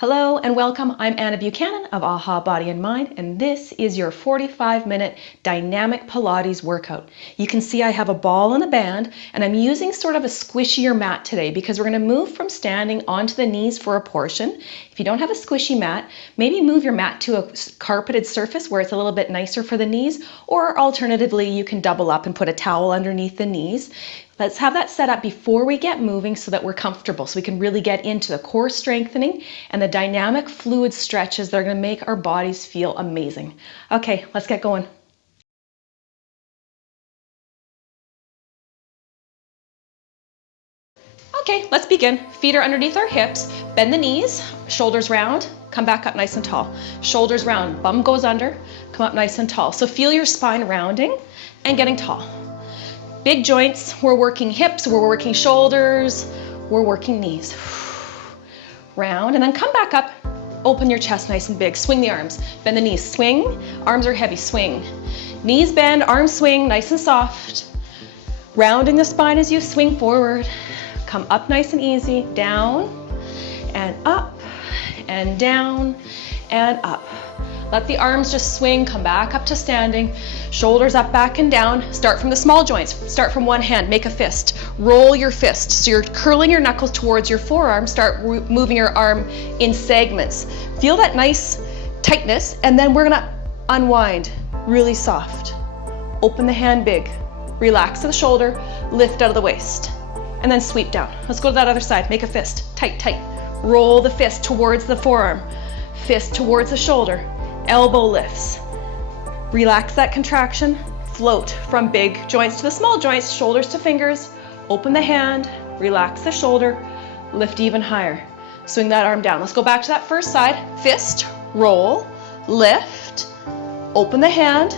Hello and welcome. I'm Anna Buchanan of Aha Body and Mind, and this is your 45-minute dynamic Pilates workout. You can see I have a ball and a band, and I'm using sort of a squishier mat today because we're going to move from standing onto the knees for a portion. If you don't have a squishy mat, maybe move your mat to a carpeted surface where it's a little bit nicer for the knees, or alternatively, you can double up and put a towel underneath the knees. Let's have that set up before we get moving so that we're comfortable, so we can really get into the core strengthening and the dynamic fluid stretches that are going to make our bodies feel amazing. Okay, let's get going. Okay, let's begin. Feet are underneath our hips. Bend the knees, shoulders round, come back up nice and tall. Shoulders round, bum goes under, come up nice and tall. So feel your spine rounding and getting tall. Big joints, we're working hips, we're working shoulders, we're working knees. Round, and then come back up, open your chest nice and big, swing the arms, bend the knees, swing, arms are heavy, swing. Knees bend, arms swing, nice and soft. Rounding the spine as you swing forward. Come up nice and easy, down, and up, and down, and up. Let the arms just swing, come back up to standing, shoulders up, back and down. Start from the small joints, start from one hand, make a fist. Roll your fist, so you're curling your knuckles towards your forearm, start moving your arm in segments. Feel that nice tightness, and then we're gonna unwind, really soft. Open the hand big, relax the shoulder, lift out of the waist, and then sweep down. Let's go to that other side, make a fist, tight, tight. Roll the fist towards the forearm, fist towards the shoulder. Elbow lifts. Relax that contraction. Float from big joints to the small joints, shoulders to fingers. Open the hand, relax the shoulder, lift even higher. Swing that arm down. Let's go back to that first side. Fist, roll, lift, open the hand,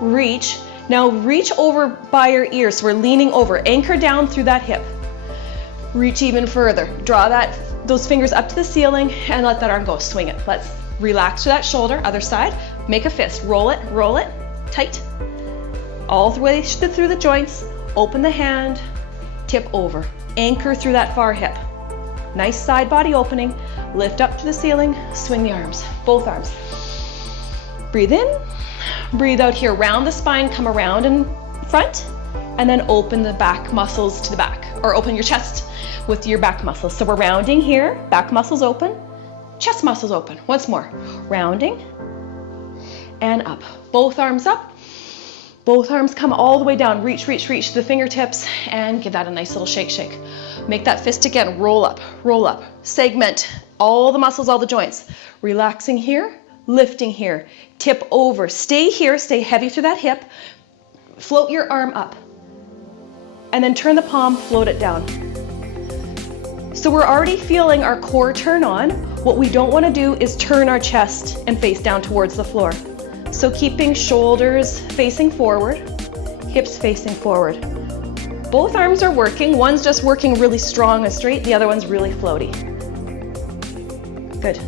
reach. Now reach over by your ears. So we're leaning over. Anchor down through that hip. Reach even further. Draw those fingers up to the ceiling and let that arm go. Swing it. Let's relax to that shoulder, other side, make a fist, roll it, tight, all the way through the joints, open the hand, tip over, anchor through that far hip. Nice side body opening, lift up to the ceiling, swing the arms, both arms. Breathe in, breathe out here, round the spine, come around in front, and then open the back muscles to the back, or open your chest with your back muscles. So we're rounding here, back muscles open, chest muscles open. Once more. Rounding and up. Both arms up. Both arms come all the way down. Reach, reach, reach to the fingertips and give that a nice little shake, shake. Make that fist again. Roll up, roll up. Segment all the muscles, all the joints. Relaxing here, lifting here. Tip over. Stay here, stay heavy through that hip. Float your arm up. And then turn the palm, float it down. So we're already feeling our core turn on. What we don't want to do is turn our chest and face down towards the floor. So keeping shoulders facing forward, hips facing forward. Both arms are working. One's just working really strong and straight. The other one's really floaty. Good.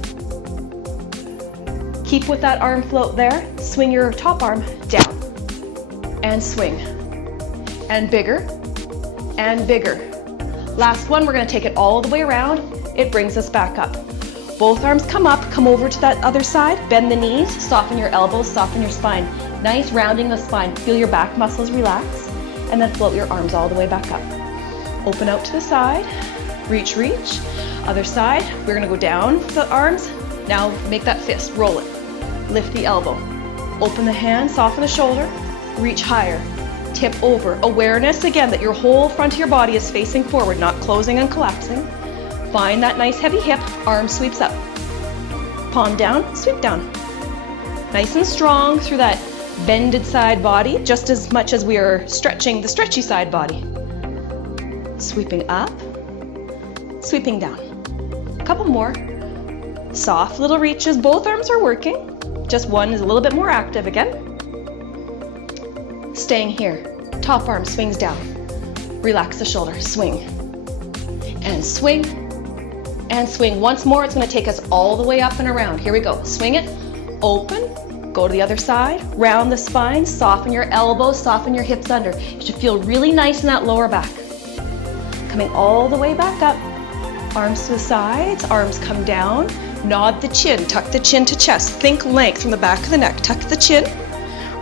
Keep with that arm float there. Swing your top arm down and swing. And bigger and bigger. Last one, we're going to take it all the way around. It brings us back up. Both arms come up, come over to that other side, bend the knees, soften your elbows, soften your spine. Nice rounding the spine. Feel your back muscles relax, and then float your arms all the way back up. Open out to the side, reach, reach. Other side, we're gonna go down the arms. Now make that fist, roll it. Lift the elbow. Open the hand, soften the shoulder, reach higher. Tip over. Awareness again that your whole front of your body is facing forward, not closing and collapsing. Find that nice heavy hip, arm sweeps up. Palm down, sweep down. Nice and strong through that bended side body, just as much as we are stretching the stretchy side body. Sweeping up, sweeping down. A couple more. Soft little reaches, both arms are working. Just one is a little bit more active again. Staying here, top arm swings down. Relax the shoulder, swing. And swing, and swing. Once more, it's gonna take us all the way up and around. Here we go, swing it, open, go to the other side, round the spine, soften your elbows, soften your hips under. You should feel really nice in that lower back. Coming all the way back up, arms to the sides, arms come down, Nod the chin, tuck the chin to chest. Think length from the back of the neck. Tuck the chin,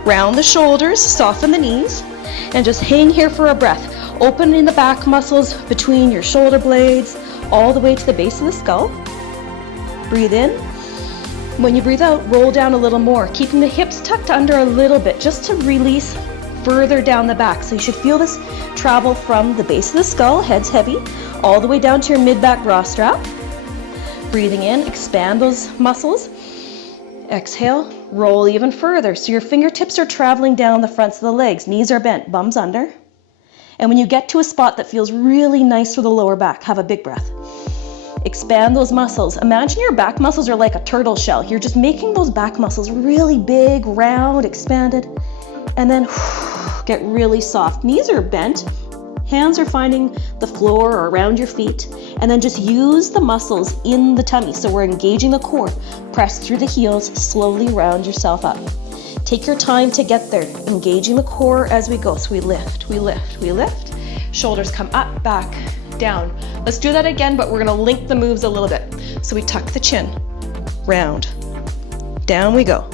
round the shoulders, soften the knees, and just hang here for a breath. Opening the back muscles between your shoulder blades all the way to the base of the skull. Breathe in. When you breathe out, roll down a little more, keeping the hips tucked under a little bit just to release further down the back. So you should feel this travel from the base of the skull, head's heavy, all the way down to your mid-back bra strap. Breathing in, expand those muscles. Exhale, roll even further. So your fingertips are traveling down the fronts of the legs. Knees are bent, bums under. And when you get to a spot that feels really nice for the lower back, have a big breath. Expand those muscles. Imagine your back muscles are like a turtle shell. You're just making those back muscles really big, round, expanded. And then get really soft. Knees are bent. Hands are finding the floor or around your feet. And then just use the muscles in the tummy. So we're engaging the core. Press through the heels, slowly round yourself up. Take your time to get there, engaging the core as we go. So we lift, we lift, we lift. Shoulders come up, back, down. Let's do that again, but we're gonna link the moves a little bit. So we tuck the chin, round, down we go.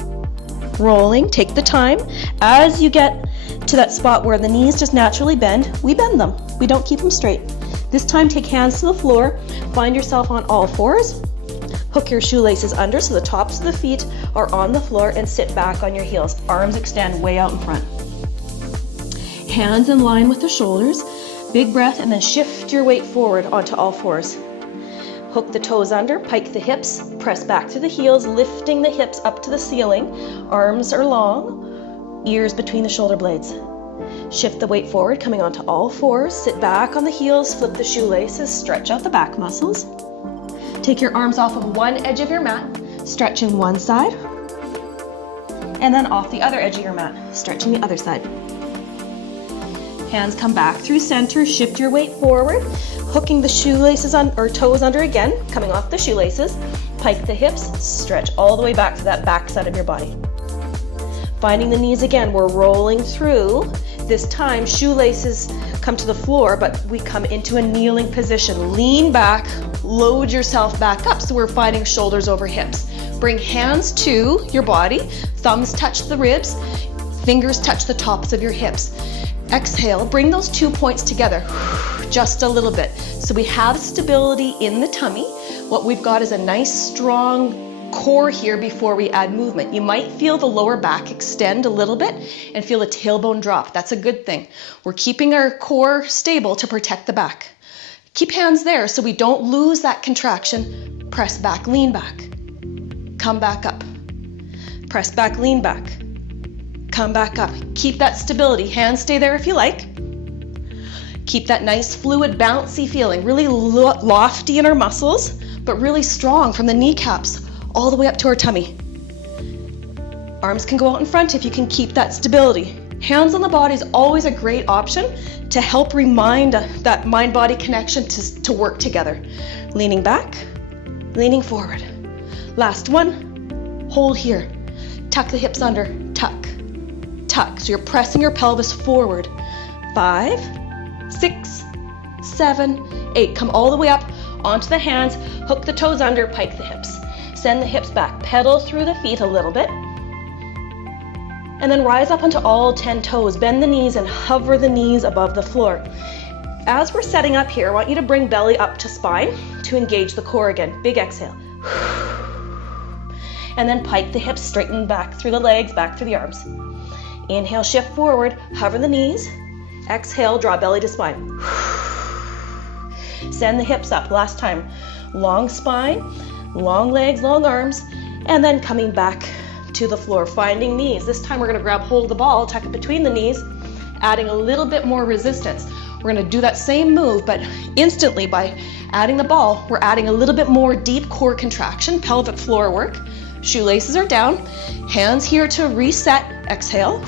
Rolling, take the time. As you get to that spot where the knees just naturally bend, we bend them. We don't keep them straight. This time, take hands to the floor. Find yourself on all fours. Hook your shoelaces under so the tops of the feet are on the floor and sit back on your heels. Arms extend way out in front. Hands in line with the shoulders. Big breath and then shift your weight forward onto all fours. Hook the toes under, pike the hips, press back to the heels, lifting the hips up to the ceiling. Arms are long, ears between the shoulder blades. Shift the weight forward, coming onto all fours. Sit back on the heels, flip the shoelaces, stretch out the back muscles. Take your arms off of one edge of your mat, stretching one side, and then off the other edge of your mat, stretching the other side. Hands come back through center, shift your weight forward, hooking the shoelaces on or toes under again, coming off the shoelaces, pike the hips, stretch all the way back to that back side of your body. Finding the knees again, we're rolling through. This time, shoelaces come to the floor, but we come into a kneeling position. Lean back, load yourself back up. So we're finding shoulders over hips. Bring hands to your body, thumbs touch the ribs, fingers touch the tops of your hips. Exhale, bring those 2 points together, just a little bit. So we have stability in the tummy. What we've got is a nice strong core here before we add movement. You might feel the lower back extend a little bit and feel the tailbone drop. That's a good thing. We're keeping our core stable to protect the back. Keep hands there so we don't lose that contraction. Press back, lean back. Come back up. Press back, lean back. Come back up. Keep that stability. Hands stay there if you like. Keep that nice fluid, bouncy feeling. Really lofty in our muscles, but really strong from the kneecaps all the way up to our tummy. Arms can go out in front if you can keep that stability. Hands on the body is always a great option to help remind that mind-body connection to work together. Leaning back, leaning forward. Last one, hold here. Tuck the hips under, tuck, tuck. So you're pressing your pelvis forward. 5, 6, 7, 8. Come all the way up onto the hands, hook the toes under, pike the hips. Send the hips back, pedal through the feet a little bit. And then rise up onto all 10 toes. Bend the knees and hover the knees above the floor. As we're setting up here, I want you to bring belly up to spine to engage the core again. Big exhale. And then pike the hips, straighten back through the legs, back through the arms. Inhale, shift forward, hover the knees. Exhale, draw belly to spine. Send the hips up. Last time. Long spine, long legs, long arms, and then coming back to the floor, finding knees. This time we're going to grab hold of the ball, tuck it between the knees, adding a little bit more resistance. We're going to do that same move, but instantly by adding the ball, we're adding a little bit more deep core contraction, pelvic floor work. Shoelaces are down, hands here to reset. Exhale.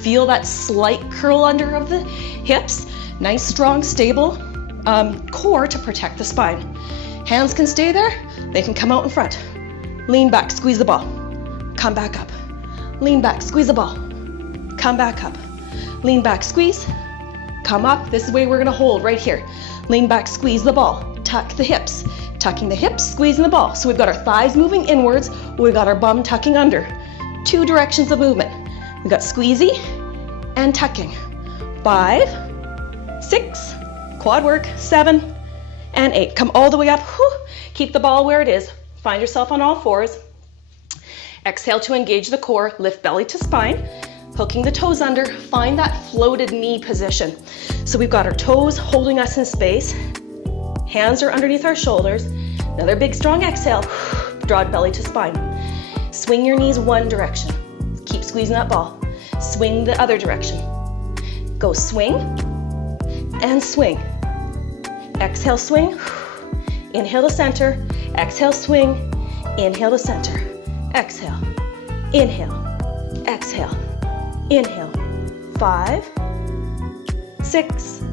Feel that slight curl under of the hips. Nice, strong, stable core to protect the spine. Hands can stay there, they can come out in front. Lean back, squeeze the ball. Come back up. Lean back, squeeze the ball. Come back up. Lean back, squeeze. Come up. This is the way we're gonna hold right here. Lean back, squeeze the ball. Tuck the hips. tucking the hips, squeezing the ball. So we've got our thighs moving inwards, we've got our bum tucking under. 2 directions of movement. We've got squeezy and tucking. 5, 6, quad work, 7, and 8. Come all the way up. Whew. Keep the ball where it is. Find yourself on all fours. Exhale to engage the core. Lift belly to spine. Hooking the toes under. Find that floated knee position. So we've got our toes holding us in space. Hands are underneath our shoulders. Another big strong exhale. Draw belly to spine. Swing your knees one direction. Keep squeezing that ball. Swing the other direction. Go swing and swing. Exhale, swing. Inhale to center. Exhale, swing. Inhale to center. Exhale. Inhale. Exhale. Inhale. 5, 6,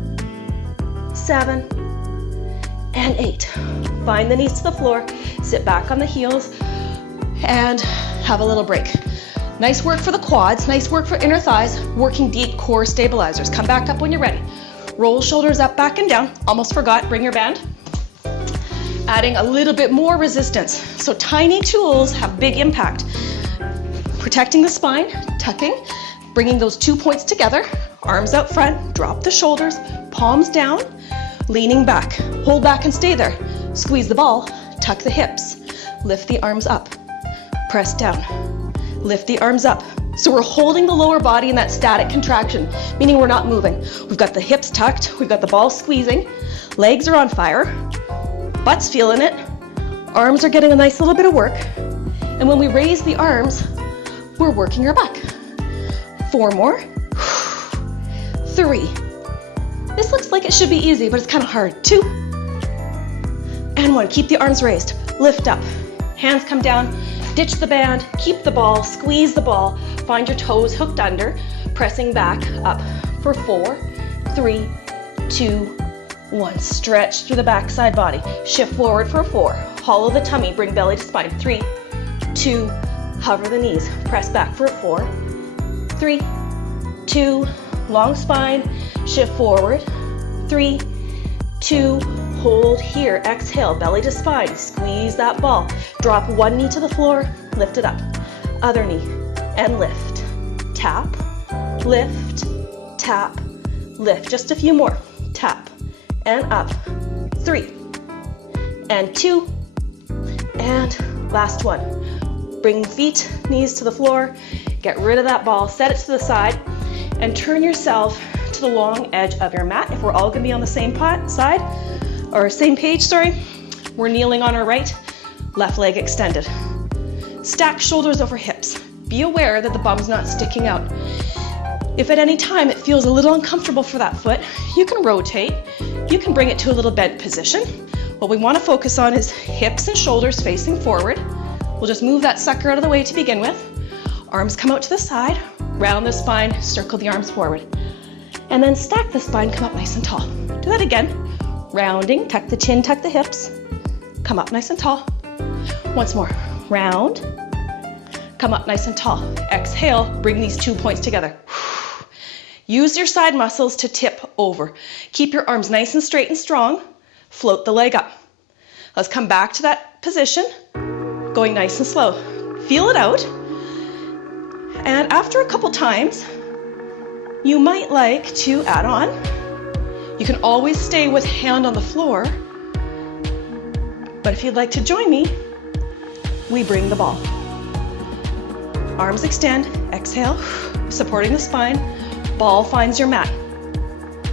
7, and 8. Find the knees to the floor. Sit back on the heels and have a little break. Nice work for the quads, nice work for inner thighs, working deep core stabilizers. Come back up when you're ready. Roll shoulders up, back and down. Almost forgot, bring your band. Adding a little bit more resistance. So tiny tools have big impact. Protecting the spine, tucking, bringing those 2 points together. Arms out front, drop the shoulders, palms down, leaning back. Hold back and stay there. Squeeze the ball, tuck the hips, lift the arms up, press down. Lift the arms up. So we're holding the lower body in that static contraction, meaning we're not moving. We've got the hips tucked, we've got the ball squeezing, legs are on fire, butt's feeling it, arms are getting a nice little bit of work, and when we raise the arms, we're working our back. 4 more. 3. This looks like it should be easy, but it's kind of hard. 2. And 1. Keep the arms raised. Lift up. Hands come down. Ditch the band, keep the ball, squeeze the ball, find your toes hooked under, pressing back up for 4, 3, 2, 1. Stretch through the backside body. Shift forward for 4. Hollow the tummy, bring belly to spine. 3, 2, hover the knees. Press back for 4, 3, 2, long spine, shift forward. 3, 2, hold here, exhale, belly to spine, squeeze that ball. Drop one knee to the floor, lift it up. Other knee, and lift. Tap, lift, tap, lift. Just a few more. Tap, and up. 3, and 2, and last one. Bring feet, knees to the floor, get rid of that ball, set it to the side, and turn yourself to the long edge of your mat. If we're all gonna be on the same side, or same page, we're kneeling on our right, left leg extended. Stack shoulders over hips. Be aware that the bum's not sticking out. If at any time it feels a little uncomfortable for that foot, you can rotate. You can bring it to a little bent position. What we want to focus on is hips and shoulders facing forward. We'll just move that sucker out of the way to begin with. Arms come out to the side, round the spine, circle the arms forward. And then stack the spine, come up nice and tall. Do that again. Rounding, tuck the chin, tuck the hips. Come up nice and tall. Once more. Round. Come up nice and tall. Exhale, bring these 2 points together. Use your side muscles to tip over. Keep your arms nice and straight and strong. Float the leg up. Let's come back to that position, going nice and slow. Feel it out. And after a couple times, you might like to add on. You can always stay with hand on the floor, but if you'd like to join me, we bring the ball. Arms extend, exhale, supporting the spine, ball finds your mat.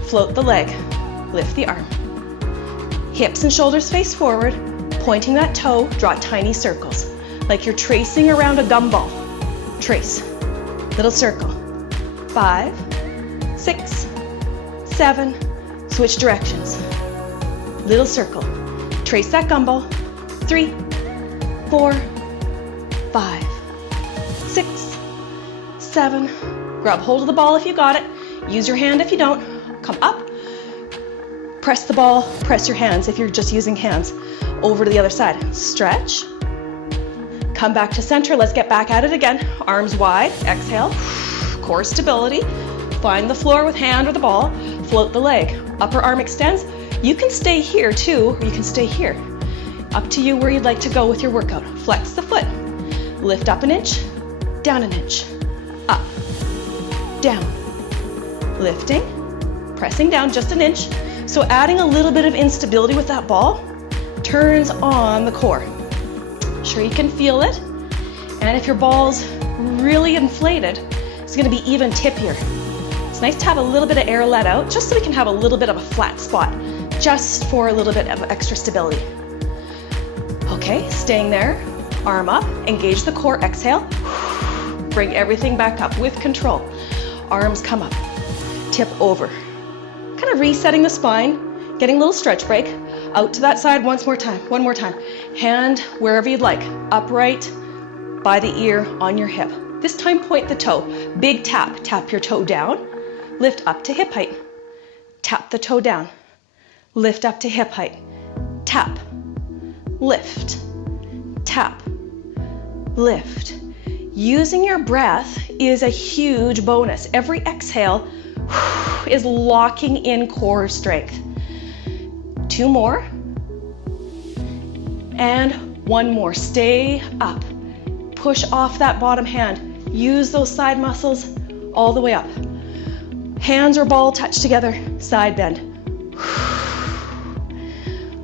Float the leg, lift the arm. Hips and shoulders face forward, pointing that toe, draw tiny circles, like you're tracing around a gumball. Trace, little circle. 5, 6, 7, switch directions. Little circle. Trace that gumball. 3, 4, 5, 6, 7. Grab hold of the ball if you got it. Use your hand if you don't. Come up. Press the ball. Press your hands if you're just using hands. Over to the other side. Stretch. Come back to center. Let's get back at it again. Arms wide. Exhale. Core stability. Find the floor with hand or the ball. Float the leg. Upper arm extends. You can stay here too, or you can stay here. Up to you where you'd like to go with your workout. Flex the foot. Lift up an inch, down an inch, up, down. Lifting, pressing down just an inch. So adding a little bit of instability with that ball turns on the core. Sure you can feel it. And if your ball's really inflated, it's gonna be even tippier. It's nice to have a little bit of air let out, just so we can have a little bit of a flat spot, just for a little bit of extra stability. Okay, staying there, arm up, engage the core, exhale. Bring everything back up with control. Arms come up, tip over. Kind of resetting the spine, getting a little stretch break. Out to that side one more time. Hand wherever you'd like, upright by the ear on your hip. This time point the toe, big tap, tap your toe down, lift up to hip height. Tap the toe down, lift up to hip height. Tap, lift, tap, lift. Using your breath is a huge bonus. Every exhale is locking in core strength. 2 more. And 1 more. Stay up. Push off that bottom hand. Use those side muscles all the way up. Hands or ball touch together. Side bend.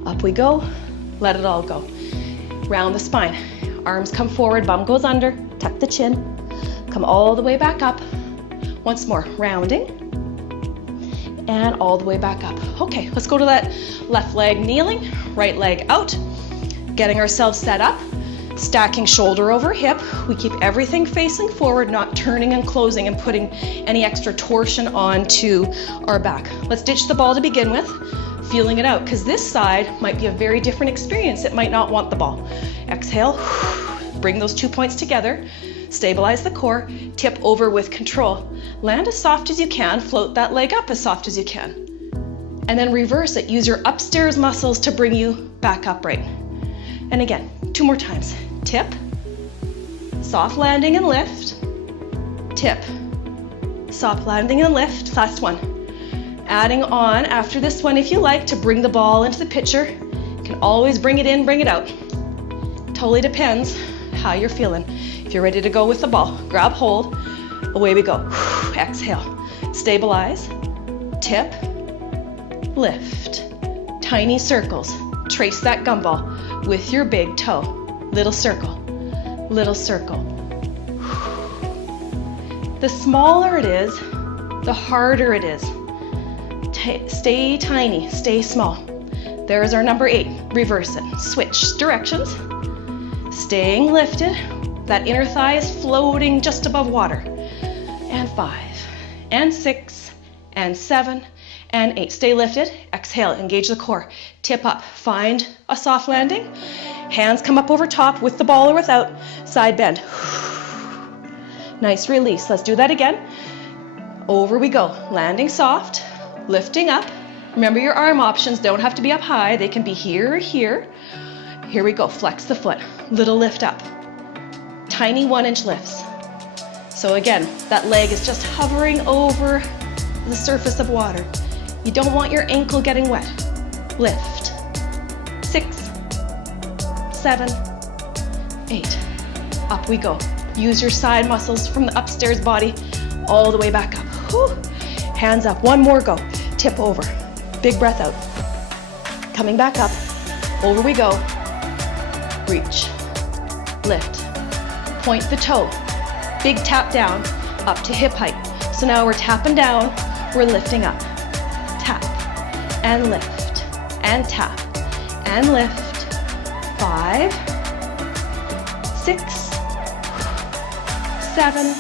Up we go. Let it all go. Round the spine. Arms come forward, bum goes under. Tuck the chin. Come all the way back up. Once more. Rounding. And all the way back up. Okay, let's go to that left leg kneeling, right leg out. Getting ourselves set up. Stacking shoulder over hip. We keep everything facing forward, not turning and closing and putting any extra torsion onto our back. Let's ditch the ball to begin with. Feeling it out, because this side might be a very different experience. It might not want the ball. Exhale. Bring those 2 points together. Stabilize the core, tip over with control. Land as soft as you can, float that leg up as soft as you can. And then reverse it. Use your upstairs muscles to bring you back upright. And again, 2 more times. Tip, soft landing and lift, tip, soft landing and lift. Last one. Adding on after this one, if you like, to bring the ball into the picture. You can always bring it in, bring it out. Totally depends how you're feeling. If you're ready to go with the ball, grab hold, away we go. Exhale, stabilize, tip, lift. Tiny circles. Trace that gumball with your big toe. Little circle, little circle. The smaller it is, the harder it is. Stay tiny, stay small. There's our number 8. Reverse it. Switch directions. Staying lifted. That inner thigh is floating just above water. And 5, and 6, and 7, and 8. Stay lifted. Exhale, engage the core. Tip up, find a soft landing. Hands come up over top with the ball or without. Side bend. Nice release. Let's do that again. Over we go. Landing soft, lifting up. Remember your arm options don't have to be up high. They can be here or here. Here we go. Flex the foot. Little lift up. Tiny 1-inch lifts. So again, that leg is just hovering over the surface of water. You don't want your ankle getting wet. Lift. 6, 7, 8. Up we go. Use your side muscles from the upstairs body all the way back up. Whew. Hands up. 1 more go. Tip over. Big breath out. Coming back up. Over we go. Reach. Lift. Point the toe. Big tap down. Up to hip height. So now we're tapping down. We're lifting up. Tap. And lift. And tap. And lift. 5, 6, 7,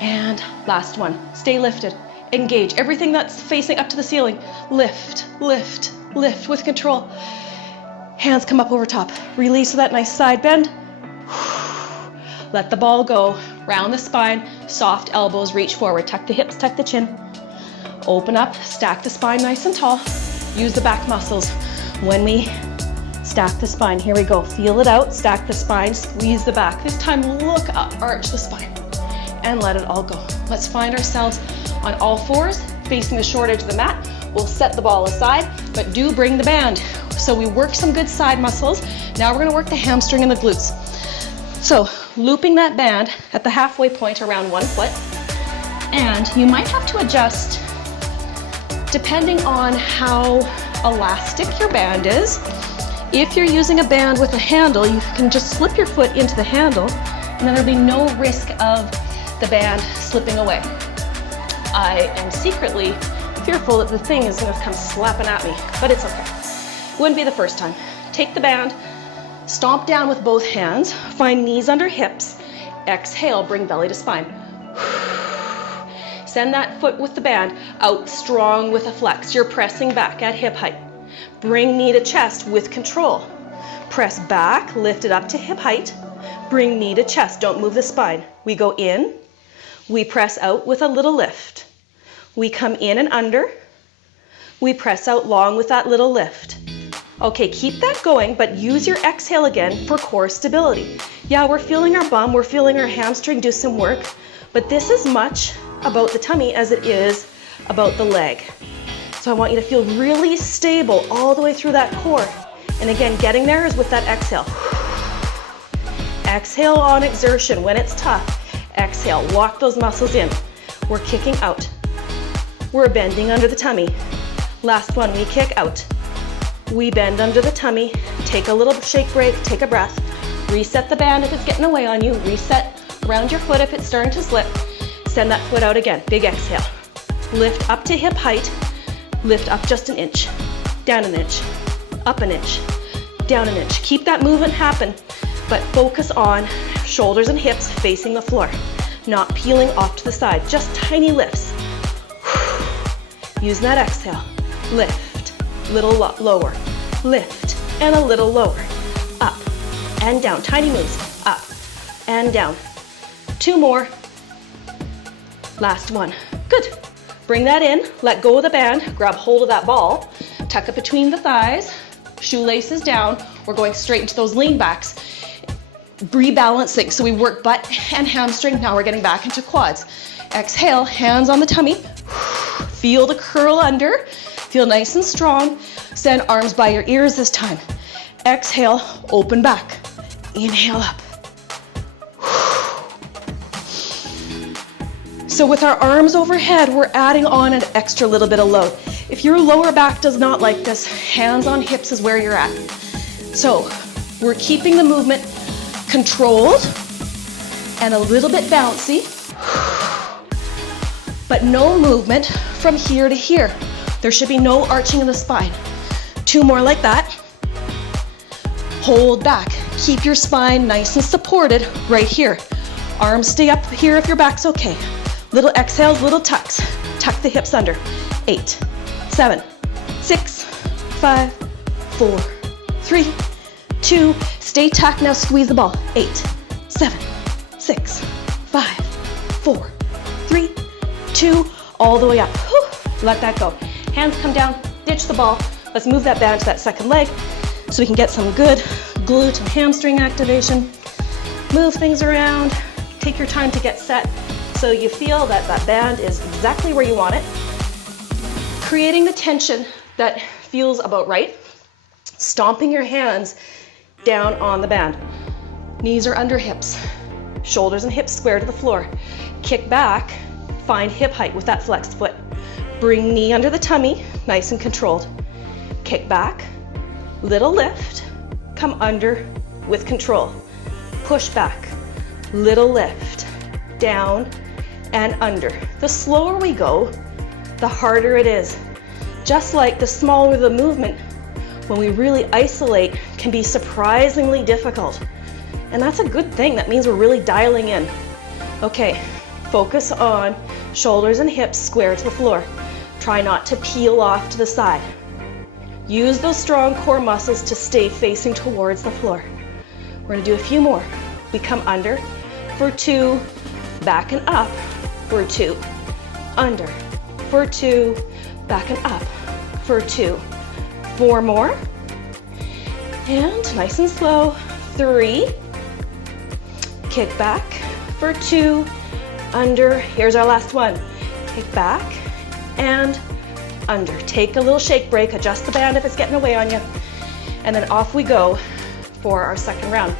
and last one. Stay lifted. Engage everything that's facing up to the ceiling. Lift, lift, lift with control. Hands come up over top. Release with that nice side bend. Let the ball go. Round the spine. Soft elbows reach forward. Tuck the hips, tuck the chin. Open up. Stack the spine nice and tall. Use the back muscles when we stack the spine. Here we go. Feel it out. Stack the spine. Squeeze the back. This time look up. Arch the spine. And let it all go. Let's find ourselves on all fours, facing the short edge of the mat. We'll set the ball aside, but do bring the band. So we work some good side muscles. Now we're gonna work the hamstring and the glutes. So looping that band at the halfway point around one foot, and you might have to adjust depending on how elastic your band is. If you're using a band with a handle, you can just slip your foot into the handle and then there'll be no risk of the band slipping away. I am secretly fearful that the thing is gonna come slapping at me, but it's okay. Wouldn't be the first time. Take the band, stomp down with both hands, find knees under hips, exhale, bring belly to spine. Send that foot with the band out strong with a flex. You're pressing back at hip height. Bring knee to chest with control. Press back, lift it up to hip height. Bring knee to chest, don't move the spine. We go in, we press out with a little lift. We come in and under. We press out long with that little lift. Okay, keep that going, but use your exhale again for core stability. Yeah, we're feeling our bum, we're feeling our hamstring do some work, but this is much about the tummy as it is about the leg. So I want you to feel really stable all the way through that core. And again, getting there is with that exhale. Exhale on exertion when it's tough. Exhale, lock those muscles in. We're kicking out. We're bending under the tummy. Last one, we kick out. We bend under the tummy, take a little shake break, take a breath. Reset the band if it's getting away on you. Reset around your foot if it's starting to slip. Send that foot out again, big exhale. Lift up to hip height. Lift up just an inch, down an inch, up an inch, down an inch. Keep that movement happen, but focus on shoulders and hips facing the floor, not peeling off to the side, just tiny lifts. Use that exhale. Lift, little lower, lift, and a little lower. Up and down, tiny moves, up and down. 2 more. Last one, good. Bring that in, let go of the band, grab hold of that ball, tuck it between the thighs, shoelaces down. We're going straight into those lean backs. Rebalancing, so we work butt and hamstring. Now we're getting back into quads. Exhale, hands on the tummy. Feel the curl under, feel nice and strong. Send arms by your ears this time. Exhale, open back. Inhale up. So with our arms overhead, we're adding on an extra little bit of load. If your lower back does not like this, hands on hips is where you're at. So we're keeping the movement controlled and a little bit bouncy, but no movement from here to here. There should be no arching of the spine. 2 more like that. Hold back. Keep your spine nice and supported right here. Arms stay up here if your back's okay. Little exhales, little tucks. Tuck the hips under. 8, 7, 6, 5, 4, 3, 2. Stay tucked, now squeeze the ball. 8, 7, 6, 5, 4, 3, 2. All the way up. Whew. Let that go. Hands come down, ditch the ball. Let's move that band to that second leg so we can get some good glute and hamstring activation. Move things around. Take your time to get set so you feel that that band is exactly where you want it. Creating the tension that feels about right. Stomping your hands down on the band. Knees are under hips. Shoulders and hips square to the floor. Kick back, find hip height with that flexed foot. Bring knee under the tummy, nice and controlled. Kick back, little lift, come under with control. Push back, little lift, down and under. The slower we go, the harder it is. Just like the smaller the movement, when we really isolate, can be surprisingly difficult. And that's a good thing. That means we're really dialing in. Okay, focus on shoulders and hips square to the floor. Try not to peel off to the side. Use those strong core muscles to stay facing towards the floor. We're gonna do a few more. We come under for 2, back and up for 2, under for 2, back and up for 2. 4 more. And nice and slow. 3. Kick back for 2, under. Here's our last one. Kick back and under. Take a little shake break. Adjust the band if it's getting away on you. And then off we go for our second round.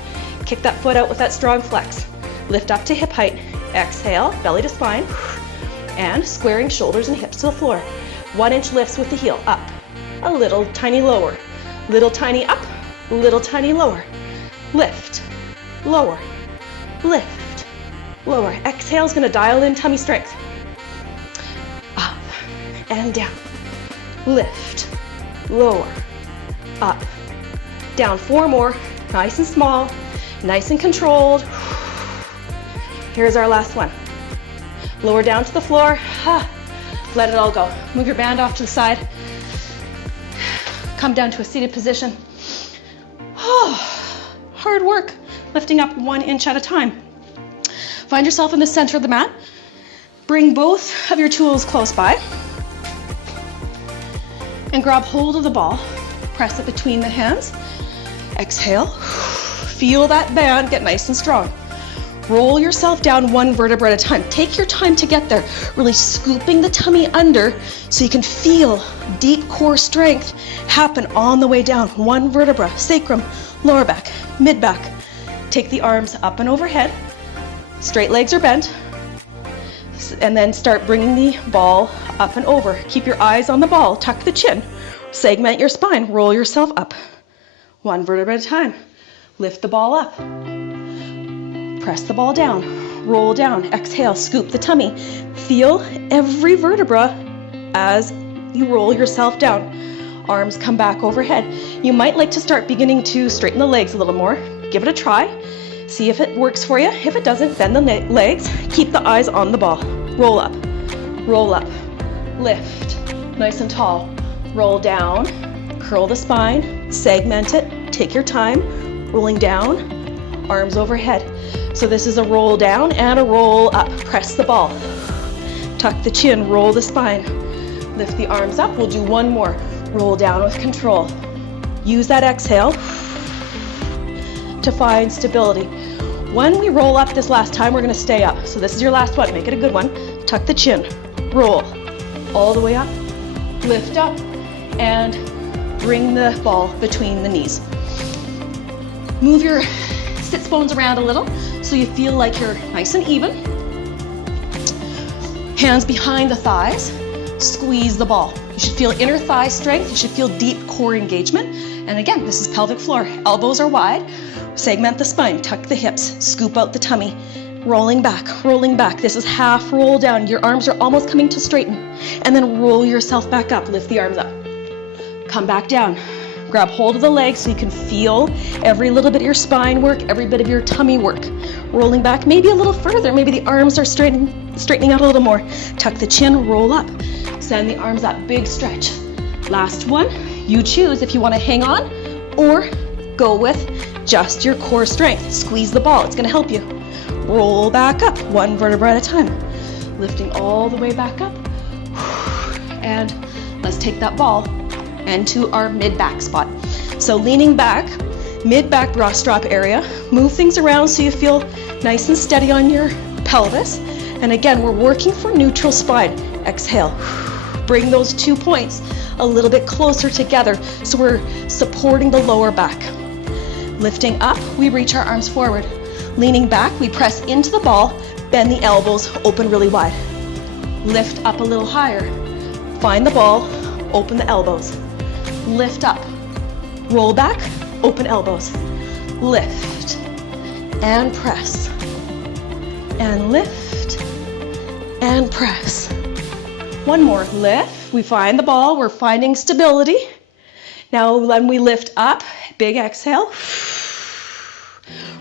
Kick that foot out with that strong flex. Lift up to hip height. Exhale, belly to spine. And squaring shoulders and hips to the floor. 1 inch lifts with the heel, up. A little tiny lower. Little tiny up, little tiny lower. Lift, lower, lift, lower. Exhale is gonna dial in tummy strength. Up and down. Lift, lower, up, down. 4 more, nice and small, nice and controlled. Here's our last one. Lower down to the floor, let it all go. Move your band off to the side. Come down to a seated position. Hard work, lifting up 1 inch at a time. Find yourself in the center of the mat. Bring both of your tools close by. And grab hold of the ball. Press it between the hands. Exhale. Feel that band get nice and strong. Roll yourself down 1 vertebra at a time. Take your time to get there, really scooping the tummy under so you can feel deep core strength happen on the way down. 1 vertebra, sacrum, lower back, mid back. Take the arms up and overhead. Straight legs are bent. And then start bringing the ball up and over. Keep your eyes on the ball. Tuck the chin. Segment your spine. Roll yourself up. 1 vertebra at a time. Lift the ball up. Press the ball down, roll down, exhale, scoop the tummy. Feel every vertebra as you roll yourself down. Arms come back overhead. You might like to start beginning to straighten the legs a little more. Give it a try. See if it works for you. If it doesn't, bend the legs. Keep the eyes on the ball. Roll up, lift, nice and tall. Roll down, curl the spine, segment it, take your time, rolling down, arms overhead. So this is a roll down and a roll up. Press the ball. Tuck the chin, roll the spine. Lift the arms up. We'll do 1 more. Roll down with control. Use that exhale to find stability. When we roll up this last time, we're gonna stay up. So this is your last one. Make it a good one. Tuck the chin, roll all the way up, lift up, and bring the ball between the knees. Move your sits bones around a little so you feel like you're nice and even. Hands behind the thighs. Squeeze the ball. You should feel inner thigh strength. You should feel deep core engagement. And again, this is pelvic floor. Elbows are wide. Segment the spine. Tuck the hips. Scoop out the tummy. Rolling back, rolling back. This is half roll down. Your arms are almost coming to straighten. And then roll yourself back up. Lift the arms up. Come back down. Grab hold of the legs so you can feel every little bit of your spine work, every bit of your tummy work. Rolling back maybe a little further. Maybe the arms are straightening out a little more. Tuck the chin, roll up. Send the arms up, big stretch. Last one, you choose if you want to hang on or go with just your core strength. Squeeze the ball, it's going to help you. Roll back up, 1 vertebra at a time. Lifting all the way back up. And let's take that ball into our mid-back spot. So leaning back, mid-back bra strap area, move things around so you feel nice and steady on your pelvis. And again, we're working for neutral spine. Exhale. Bring those 2 points a little bit closer together so we're supporting the lower back. Lifting up, we reach our arms forward. Leaning back, we press into the ball, bend the elbows, open really wide. Lift up a little higher. Find the ball, open the elbows. Lift up, roll back, open elbows. Lift and press and lift and press. 1 more, lift. We find the ball, we're finding stability. Now when we lift up, big exhale.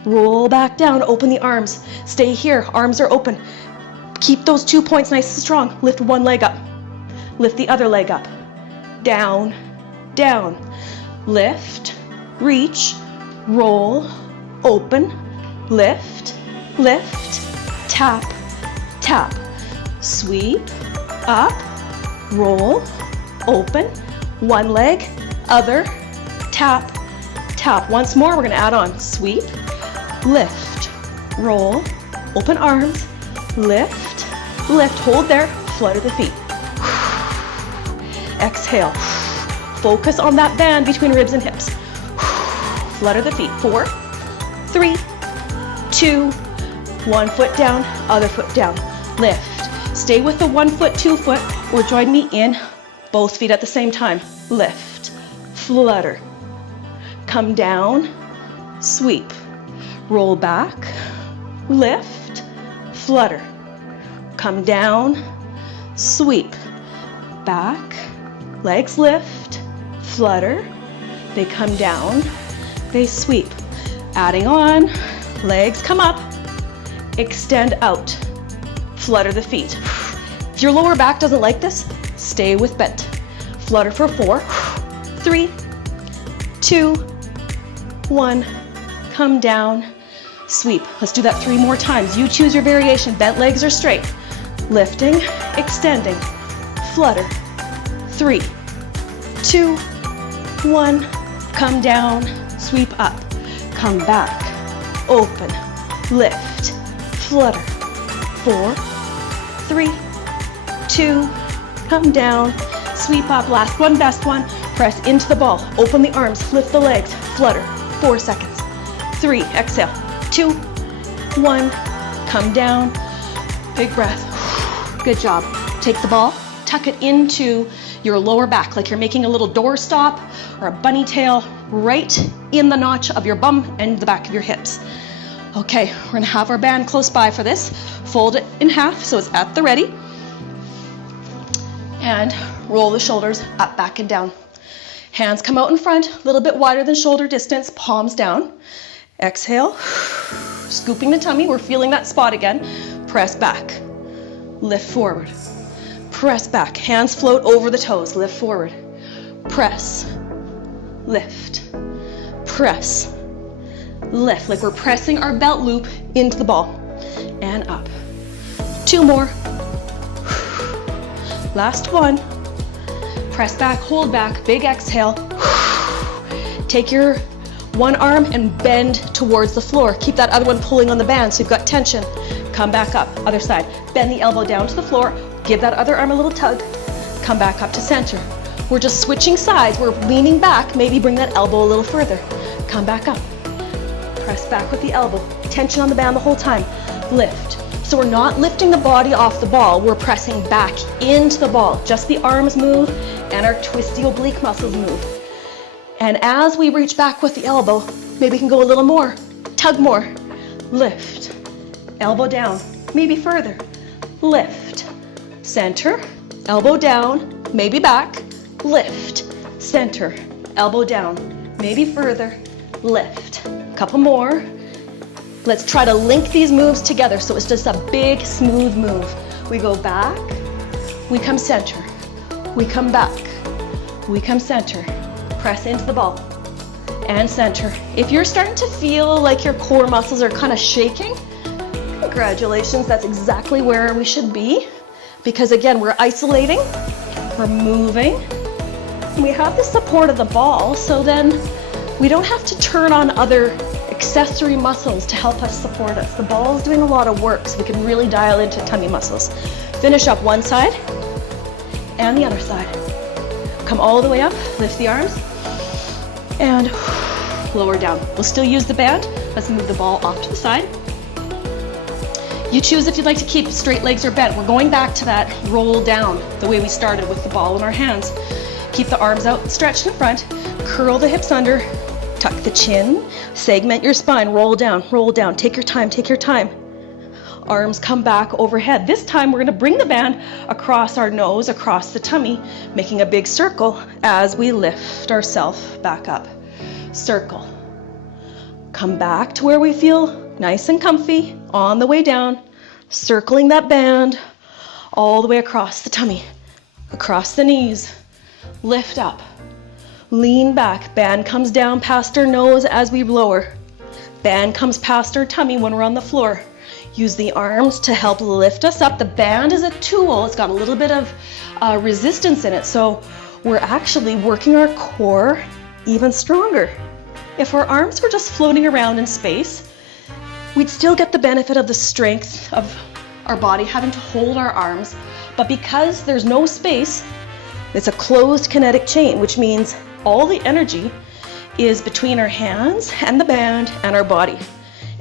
Roll back down, open the arms. Stay here, arms are open. Keep those 2 points nice and strong. Lift 1 leg up, lift the other leg up. Down, down, lift, reach, roll, open, lift, lift, tap, tap, sweep, up, roll, open, 1 leg, other, tap, tap. Once more, we're gonna add on sweep, lift, roll, open arms, lift, lift, hold there, flutter the feet. Exhale. Focus on that band between ribs and hips. flutter the feet. 4, 3, 2, 1 foot down, other foot down. Lift. Stay with the 1 foot, 2 foot, or join me in both feet at the same time. Lift, flutter, come down, sweep, roll back, lift, flutter, come down, sweep, back, legs lift, flutter, they come down, they sweep. Adding on, legs come up, extend out, flutter the feet. If your lower back doesn't like this, stay with bent. Flutter for 4, 3, 2, 1, come down, sweep. Let's do that 3 more times. You choose your variation. Bent legs or straight. Lifting, extending, flutter. 3, 2, 1, come down, sweep up, come back, open, lift, flutter. 4, 3, 2, come down, sweep up. Last one, best one. Press into the ball. Open the arms, lift the legs, flutter. 4 seconds. 3, exhale. 2, 1, come down. Big breath. Good job. Take the ball, tuck it into your lower back like you're making a little door stop or a bunny tail right in the notch of your bum and the back of your hips. Okay, we're gonna have our band close by for this. Fold it in half so it's at the ready. And roll the shoulders up, back, and down. Hands come out in front, a little bit wider than shoulder distance, palms down. Exhale, scooping the tummy, we're feeling that spot again. Press back, lift forward. Press back, hands float over the toes, lift forward. Press, lift, press, lift, like we're pressing our belt loop into the ball. And up. 2 more. Last one. Press back, hold back, big exhale. Take your one arm and bend towards the floor. Keep that other one pulling on the band so you've got tension. Come back up, other side. Bend the elbow down to the floor. Give that other arm a little tug. Come back up to center. We're just switching sides. We're leaning back. Maybe bring that elbow a little further. Come back up. Press back with the elbow. Tension on the band the whole time. Lift. So we're not lifting the body off the ball. We're pressing back into the ball. Just the arms move and our twisty oblique muscles move. And as we reach back with the elbow, maybe we can go a little more. Tug more. Lift. Elbow down. Maybe further. Lift. Center. Elbow down. Maybe back. Lift. Center. Elbow down. Maybe further. Lift. Couple more. Let's try to link these moves together so it's just a big, smooth move. We go back, we come center, we come back, we come center. Press into the ball and center. If you're starting to feel like your core muscles are kind of shaking, congratulations, that's exactly where we should be. Because again, we're isolating, we're moving, and we have the support of the ball, so then we don't have to turn on other accessory muscles to help us support us. The ball is doing a lot of work, so we can really dial into tummy muscles. Finish up one side and the other side. Come all the way up, lift the arms, and lower down. We'll still use the band. Let's move the ball off to the side. You choose if you'd like to keep straight legs or bent. We're going back to that roll down, the way we started with the ball in our hands. Keep the arms out, stretched in front, curl the hips under, tuck the chin, segment your spine, roll down, take your time, take your time. Arms come back overhead. This time we're gonna bring the band across our nose, across the tummy, making a big circle as we lift ourselves back up. Circle. Come back to where we feel nice and comfy on the way down, circling that band all the way across the tummy, across the knees, lift up. Lean back, band comes down past our nose as we lower. Band comes past our tummy when we're on the floor. Use the arms to help lift us up. The band is a tool. It's got a little bit of resistance in it, so we're actually working our core even stronger. If our arms were just floating around in space, we'd still get the benefit of the strength of our body having to hold our arms, but because there's no space, it's a closed kinetic chain, which means all the energy is between our hands and the band and our body.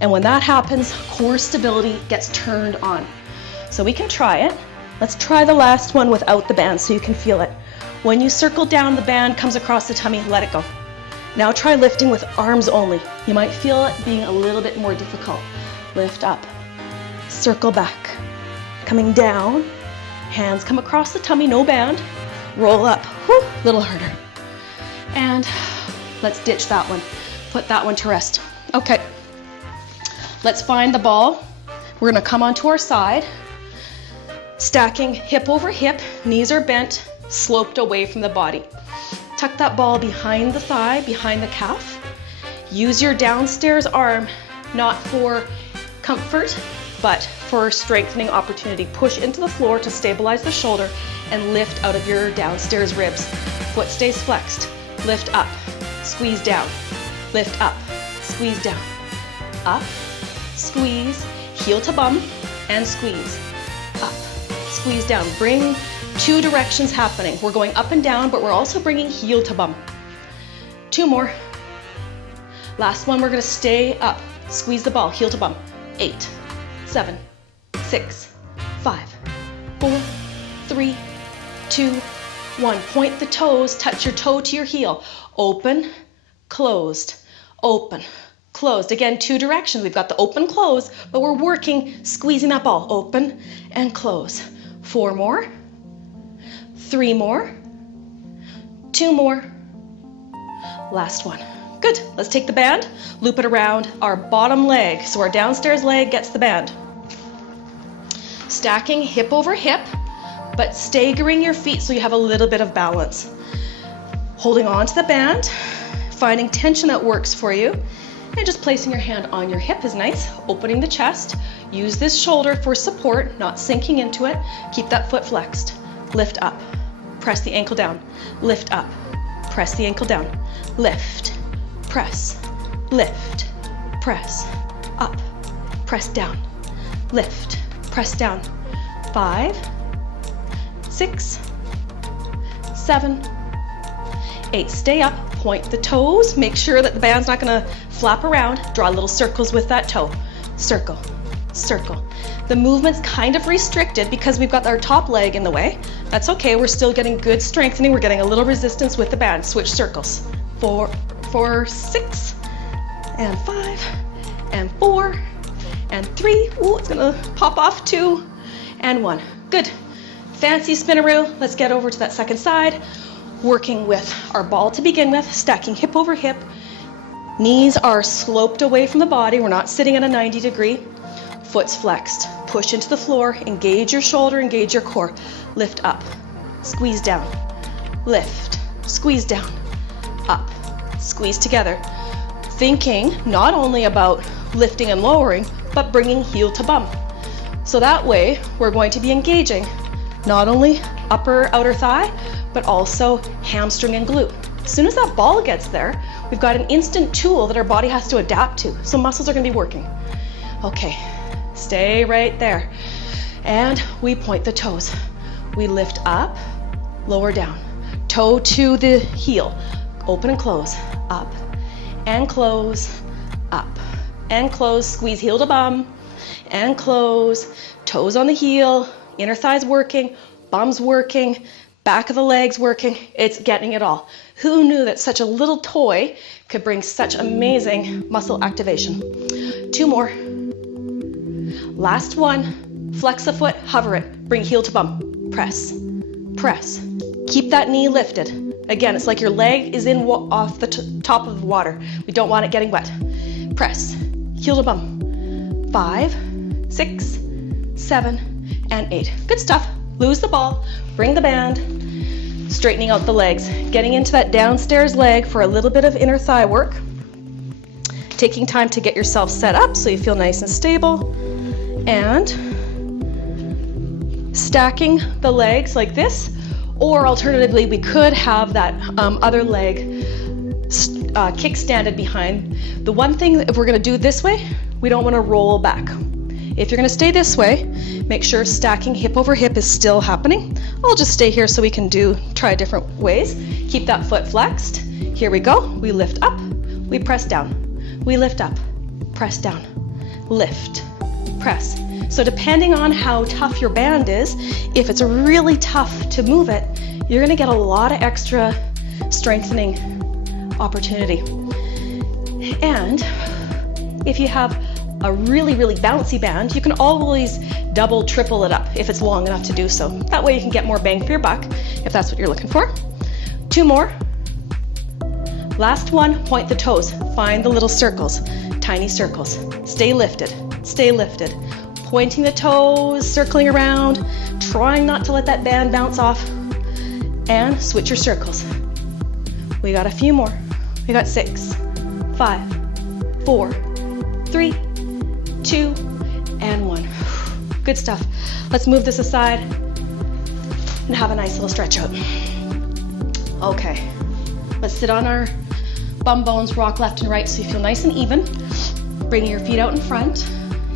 And when that happens, core stability gets turned on. So we can try it. Let's try the last one without the band so you can feel it. When you circle down, the band comes across the tummy, let it go. Now try lifting with arms only. You might feel it being a little bit more difficult. Lift up, circle back, coming down, hands come across the tummy, no band, roll up, whew, little harder. And let's ditch that one, put that one to rest. Okay, let's find the ball. We're gonna come onto our side, stacking hip over hip, knees are bent, sloped away from the body. Tuck that ball behind the thigh, behind the calf. Use your downstairs arm, not for comfort, but for strengthening opportunity. Push into the floor to stabilize the shoulder and lift out of your downstairs ribs. Foot stays flexed. Lift up, squeeze down. Lift up, squeeze down. Up, squeeze, heel to bum, and squeeze. Up, squeeze down. Bring two directions happening. We're going up and down, but we're also bringing heel to bum. Two more. Last one, we're gonna stay up. Squeeze the ball, heel to bum. 8, 7, 6, 5, 4, 3, 2, 1. Point the toes, touch your toe to your heel. Open, closed, open, closed. Again, two directions. We've got the open, close, but we're working, squeezing that ball. Open and close. 4 more. 3 more, 2 more, last one. Good, let's take the band, loop it around our bottom leg, so our downstairs leg gets the band. Stacking hip over hip, but staggering your feet so you have a little bit of balance. Holding on to the band, finding tension that works for you, and just placing your hand on your hip is nice, opening the chest. Use this shoulder for support, not sinking into it. Keep that foot flexed. Lift up. Press the ankle down, lift up, press the ankle down, lift, press, up, press down, lift, press down. 5, 6, 7, 8. Stay up, point the toes, make sure that the band's not gonna flap around. Draw little circles with that toe. Circle, circle. The movement's kind of restricted because we've got our top leg in the way. That's okay, we're still getting good strengthening. We're getting a little resistance with the band. Switch circles. 4, 6, and 5, and 4, and 3. Ooh, it's gonna pop off. 2, and 1. Good. Fancy spinaroo. Let's get over to that second side. Working with our ball to begin with, stacking hip over hip. Knees are sloped away from the body. We're not sitting at a 90 degree. Foot's flexed. Push into the floor, engage your shoulder, engage your core. Lift up, squeeze down, lift, squeeze down, up, squeeze together. Thinking not only about lifting and lowering, but bringing heel to bum. So that way, we're going to be engaging not only upper outer thigh, but also hamstring and glute. As soon as that ball gets there, we've got an instant tool that our body has to adapt to. So muscles are gonna be working. Okay. Stay right there. And we point the toes. We lift up, lower down. Toe to the heel. Open and close. Up and close. Up and close. Squeeze heel to bum and close. Toes on the heel. Inner thighs working. Bum's working. Back of the legs working. It's getting it all. Who knew that such a little toy could bring such amazing muscle activation? 2 more. Last one, flex the foot, hover it, bring heel to bum, press, press. Keep that knee lifted. Again, it's like your leg is in off the top of the water. We don't want it getting wet. Press, heel to bum. 5, 6, 7, and 8. Good stuff. Lose the ball, bring the band, straightening out the legs, getting into that downstairs leg for a little bit of inner thigh work. Taking time to get yourself set up so you feel nice and stable. And stacking the legs like this, or alternatively, we could have that other leg kickstanded behind. The one thing, if we're gonna do it this way, we don't wanna roll back. If you're gonna stay this way, make sure stacking hip over hip is still happening. I'll just stay here so we can try different ways. Keep that foot flexed. Here we go. We lift up, we press down. We lift up, press down, lift, press. So depending on how tough your band is, if it's really tough to move it, you're gonna get a lot of extra strengthening opportunity. And if you have a really, really bouncy band, you can always double, triple it up if it's long enough to do so. That way you can get more bang for your buck if that's what you're looking for. 2 more. Last one, point the toes. Find the little circles, tiny circles. Stay lifted, stay lifted. Pointing the toes, circling around, trying not to let that band bounce off, and switch your circles. We got a few more. We got 6, 5, 4, 3, 2, and 1. Good stuff. Let's move this aside and have a nice little stretch out. Okay, let's sit on our bum bones, rock left and right so you feel nice and even. Bring your feet out in front,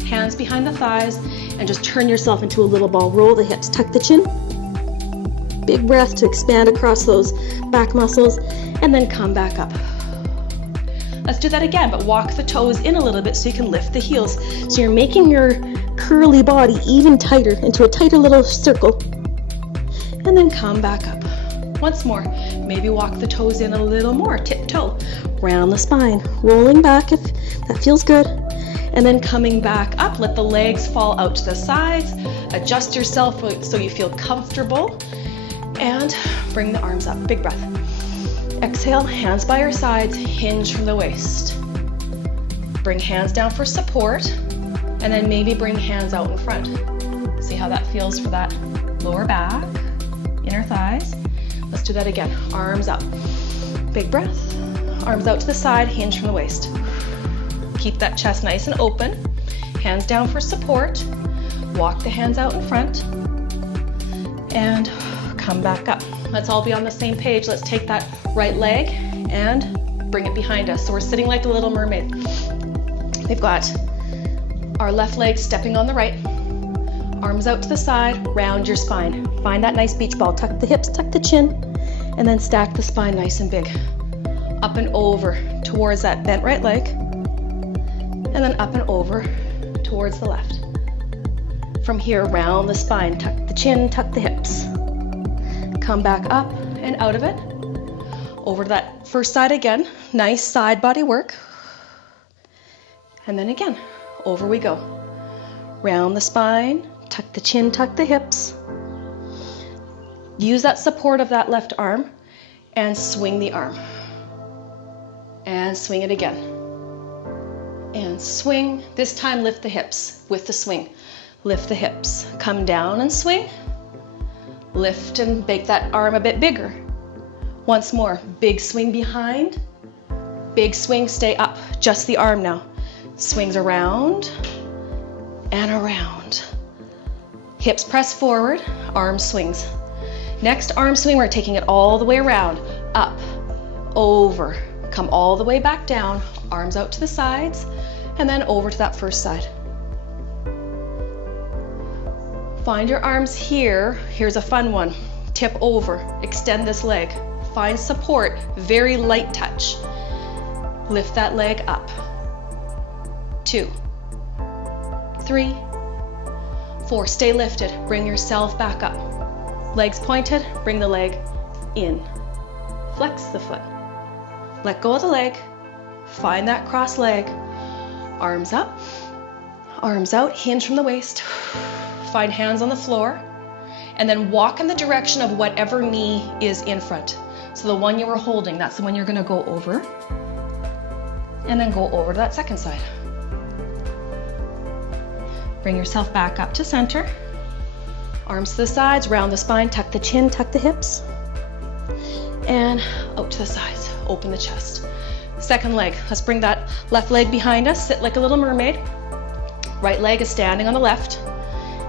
hands behind the thighs, and just turn yourself into a little ball. Roll the hips, tuck the chin. Big breath to expand across those back muscles, and then come back up. Let's do that again, but walk the toes in a little bit so you can lift the heels. So you're making your curly body even tighter, into a tighter little circle. And then come back up. Once more, maybe walk the toes in a little more, tiptoe, round the spine, rolling back if that feels good. And then coming back up, let the legs fall out to the sides, adjust yourself so you feel comfortable, and bring the arms up, big breath. Exhale, hands by your sides, hinge from the waist. Bring hands down for support, and then maybe bring hands out in front. See how that feels for that lower back, inner thighs. Let's do that again. Arms up, big breath. Arms out to the side, hinge from the waist. Keep that chest nice and open. Hands down for support. Walk the hands out in front, and come back up. Let's all be on the same page. Let's take that right leg and bring it behind us. So we're sitting like a little mermaid. We've got our left leg stepping on the right, arms out to the side, round your spine. Find that nice beach ball. Tuck the hips, tuck the chin, and then stack the spine nice and big. Up and over towards that bent right leg, and then up and over towards the left. From here, round the spine, tuck the chin, tuck the hips. Come back up and out of it. Over to that first side again. Nice side body work. And then again, over we go. Round the spine, tuck the chin, tuck the hips. Use that support of that left arm and swing the arm. And swing it again. And swing. This time lift the hips with the swing. Lift the hips. Come down and swing. Lift and make that arm a bit bigger. Once more, big swing behind, big swing, stay up, just the arm now. Swings around and around. Hips press forward, arm swings. Next arm swing, we're taking it all the way around, up, over, come all the way back down, arms out to the sides, and then over to that first side. Find your arms here. Here's a fun one. Tip over, extend this leg. Find support, very light touch. Lift that leg up. 2, 3, 4. Stay lifted. Bring yourself back up. Legs pointed, bring the leg in. Flex the foot. Let go of the leg. Find that cross leg. Arms up, arms out, hinge from the waist. Find hands on the floor, and then walk in the direction of whatever knee is in front. So the one you were holding, that's the one you're gonna go over, and then go over to that second side. Bring yourself back up to center. Arms to the sides, round the spine, tuck the chin, tuck the hips, and out to the sides, open the chest. Second leg, let's bring that left leg behind us, sit like a little mermaid. Right leg is standing on the left.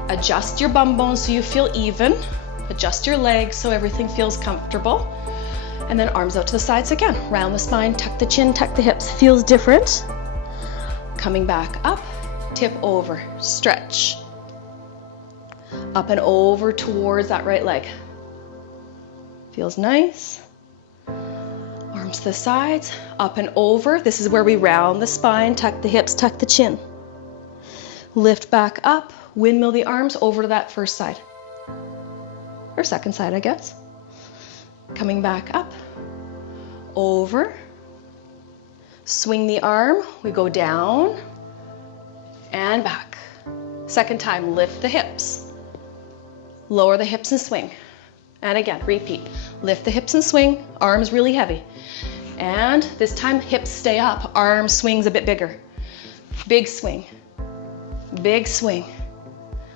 Adjust your bum bones so you feel even. Adjust your legs so everything feels comfortable. And then arms out to the sides again. Round the spine, tuck the chin, tuck the hips. Feels different. Coming back up, tip over, stretch. Up and over towards that right leg. Feels nice. Arms to the sides, up and over. This is where we round the spine, tuck the hips, tuck the chin. Lift back up, windmill the arms over to that first side. Or second side, I guess. Coming back up, over. Swing the arm, we go down and back. Second time, lift the hips. Lower the hips and swing. And again, repeat. Lift the hips and swing, arms really heavy. And this time, hips stay up, arm swings a bit bigger. Big swing, big swing.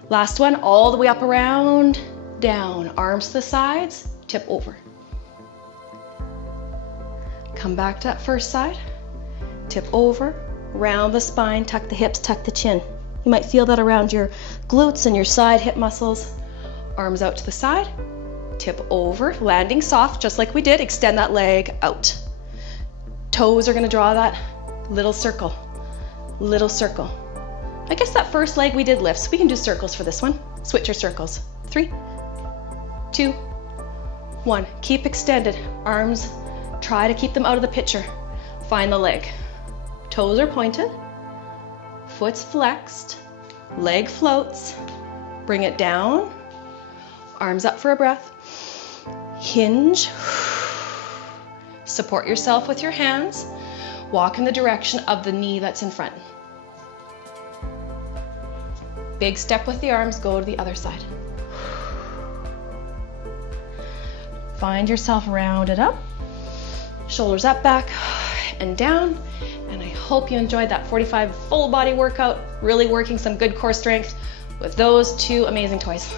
Last one, all the way up around, down. Arms to the sides, tip over. Come back to that first side. Tip over, round the spine, tuck the hips, tuck the chin. You might feel that around your glutes and your side hip muscles. Arms out to the side, tip over, landing soft, just like we did. Extend that leg out. Toes are gonna draw that little circle, little circle. I guess that first leg we did lifts. We can do circles for this one. Switch your circles. 3, 2, 1. Keep extended. Arms, try to keep them out of the picture. Find the leg. Toes are pointed, foot's flexed, leg floats, bring it down, arms up for a breath, hinge, support yourself with your hands, walk in the direction of the knee that's in front. Big step with the arms, go to the other side. Find yourself rounded up, shoulders up, back, and down. And I hope you enjoyed that 45 full body workout, really working some good core strength with those two amazing toys.